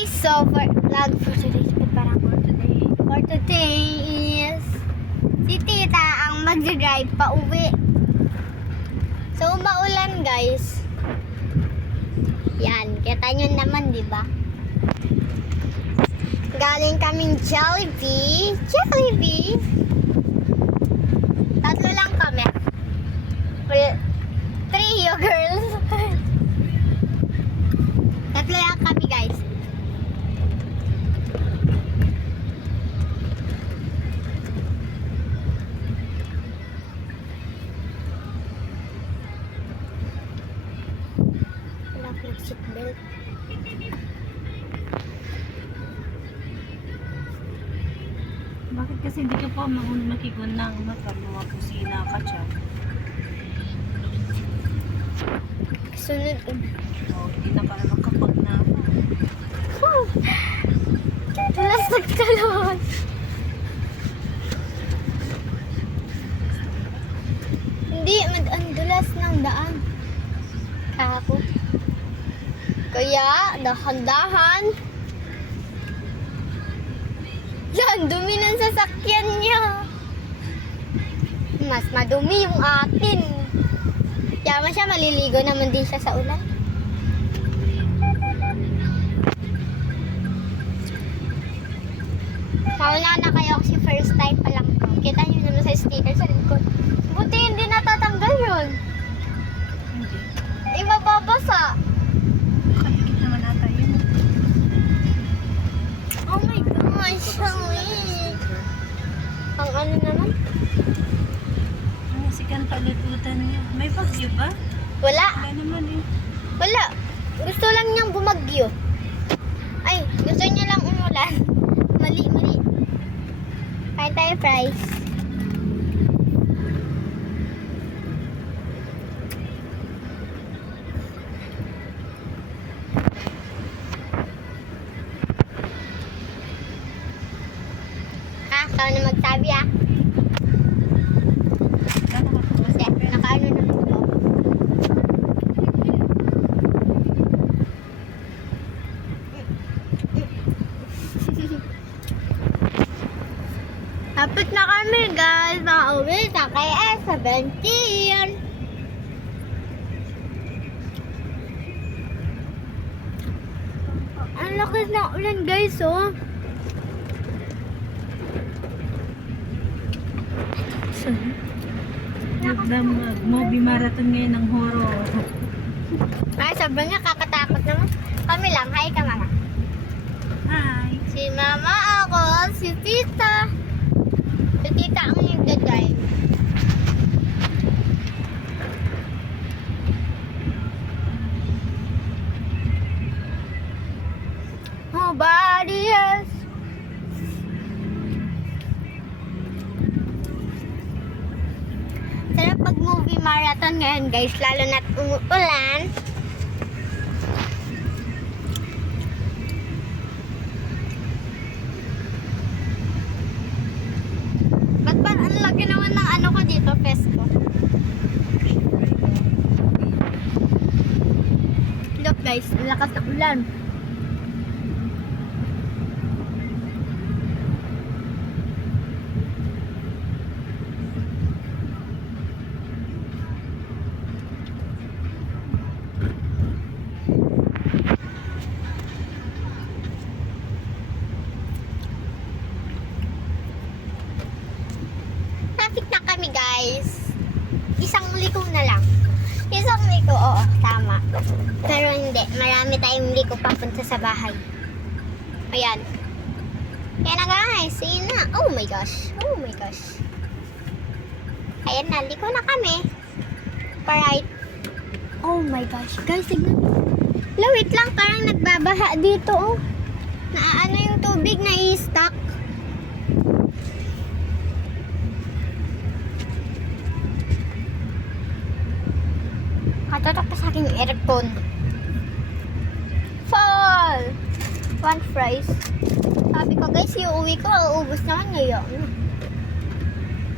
guys, so for vlog for today, for today is si Tita ang mag-drive pa uwi. So maulan guys. Yan, kita nyo naman, di ba? Galing kaming Jollibee. Tatlo lang kami. Three you girls. Tatlo lang kami guys. Wala akong seatbelt. Bakit kasi hindi ka pa makigunang makaluwa kusina ka siya? Sunod ko. O, hindi na pala makapagnapa. Tulas nagtalon. Hindi, ang dulas ng daan. Kako. Kaya, dahan-dahan. Yan, dumi ng sasakyan niya. Mas madumi yung atin. Kaya siya, maliligo naman din siya sa ulan. Mauna na kayo kasi first time pa lang to. Kita nyo naman sa sticker sa likod. Buti hindi natatanggal yun. Hindi. Di mababasa. Nakahigit naman ata yun. Oh my gosh, sweet. Ang ano naman? Ang sikan palututan niya. May bagyo ba? Wala. Wala naman eh. Wala. Gusto lang niyang bumagyo. Ay, gusto niya lang umulan. Mali. Kain tayo fries. Ikaw na magsabi Ano ka po? Kasi nakaano na po. Tapos na kami guys, makauwi sa KS17. Ang lakas ng ulan guys, oh. Mag-movie marathon ngayon ng horror. Ay, sabi nga kakatakot naman. Kami lang, hi ka mama. Hi! Si mama ako, si tita. Si tita ang nagdadrive. Nobody else. Sarap pag movie marathon ngayon guys, lalo na't umuulan. Ba't ba ang laki naman ng ano ko dito, pesko? Look guys, ang lakas ng ulan. Traffic na kami guys. Isang liko na lang. Isang liko, oo, tama. Pero hindi, marami tayong liko papunta sa bahay. Ayan. Kaya na guys, see na. Oh my gosh. Ayan na, liko na kami. Alright. Oh my gosh. Guys, tignan. Wait lang, parang nagbabaha dito, oh. Naano yung tubig na i-stuck. Katatak pa sa akin yung aircon. Fall! One fries. Sabi ko guys, iuwi ko, uubos naman ngayon.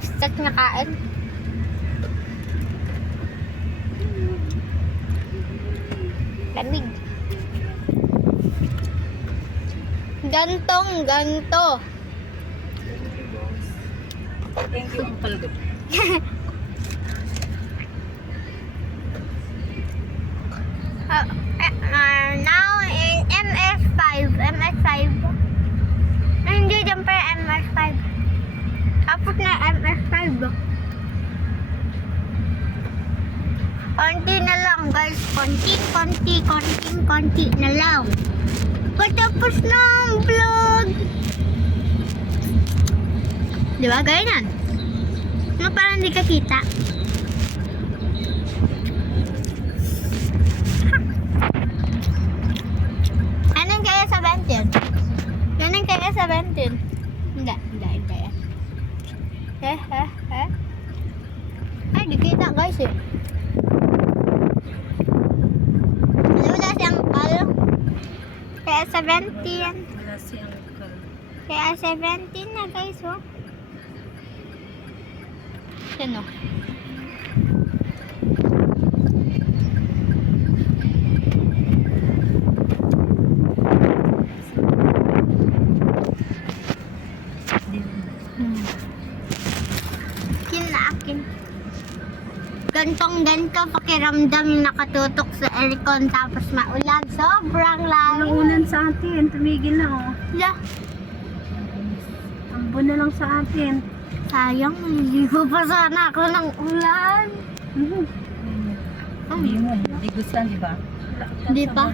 Start na kain. Lamig. Gantong ganto. Thank you, Paldo. Now in MS5. Hindi dyan pa yung MS5. Tapos na MS5. Konti na lang guys. Konti na lang. Patapos na ang vlog. Diba? Ganyan. Ano parang hindi ka kita? Anong kaya sa 20? Ganun kaya sa 20? Hindi. Ay, di kita guys eh. Wala siyang call. Kaya 17. Wala siyang call. Kaya 17 na guys, oh. Sino? Akin. Gantong ganito pakiramdam yung nakatutok sa aircon tapos maulan. Sobrang Walang layo. ulan sa atin. Tumigil na, oh. Yeah. Ang buwan na lang sa atin. Sayang, maliligo pa sana ako ng ulan. Hindi mo. Hindi gusto lang, di ba? Di pa.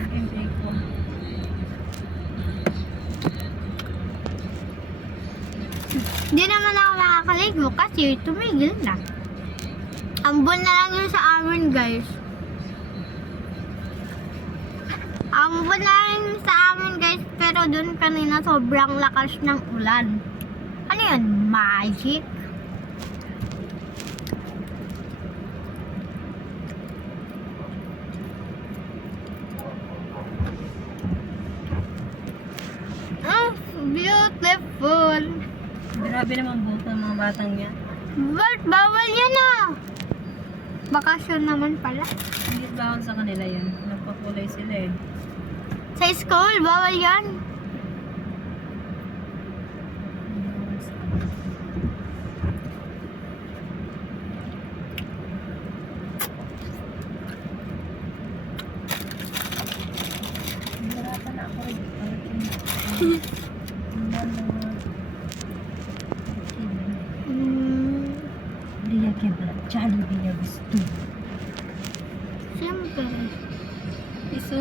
Hindi naman ako nakakaligo kasi tumigil na. Ambon na lang yun sa amin guys. Ambon na lang yun sa amin guys pero dun kanina sobrang lakas ng ulan. Ano yun? Magic? Ah, beautiful. Grabe naman buhok ng mga batang niya. But bawal yan ah. Bakasyon naman pala. Hindi bawal sa kanila yun. Nagpakulay sila eh. Sa school, bawal yan. Hirapan na ako rin. Dia kebla, Jollibee gusto. Siyempre.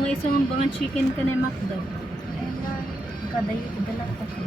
Isong ang bangan chicken ka na yung McDo. Ayun na. Kada yun, idalang ko ko.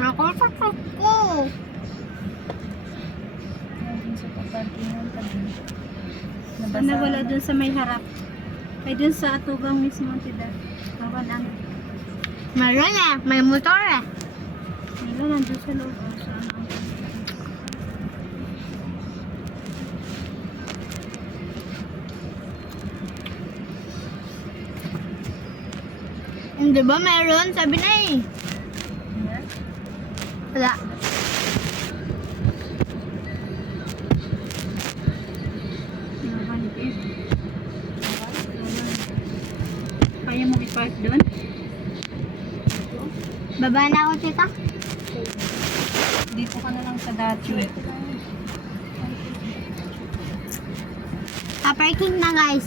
Ako sa ko. Sa paparkingan pa din. Sana wala dun sa may harap. Ay dun sa atugang mismo tida. Kawan ang Meron eh. May motor eh. nila nandun sa loob. O, sa ano. Di ba meron? Sabi na eh. Yan. Wala. Naman eh. Kaya mo i-park doon? Baba na ako, tita. Dito ka na lang sa dati. Parking na, guys.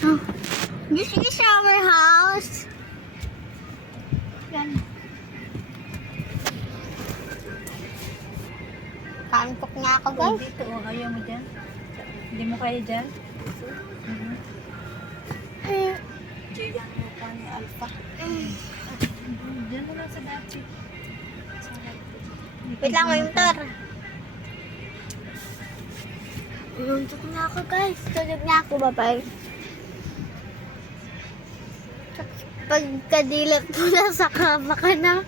Oh. This is our house. Yan. Kantok na ako, Oh, guys. dito oh, ayaw mo dyan? Hindi mo kaya dyan? Diyan mo pa ni Alpha. Diyan mo lang sa dati. Wait lang, may motor. Nuntok na ako, guys. Tulog na ako, bye-bye. Pagkadilat mo na sa kama ka na.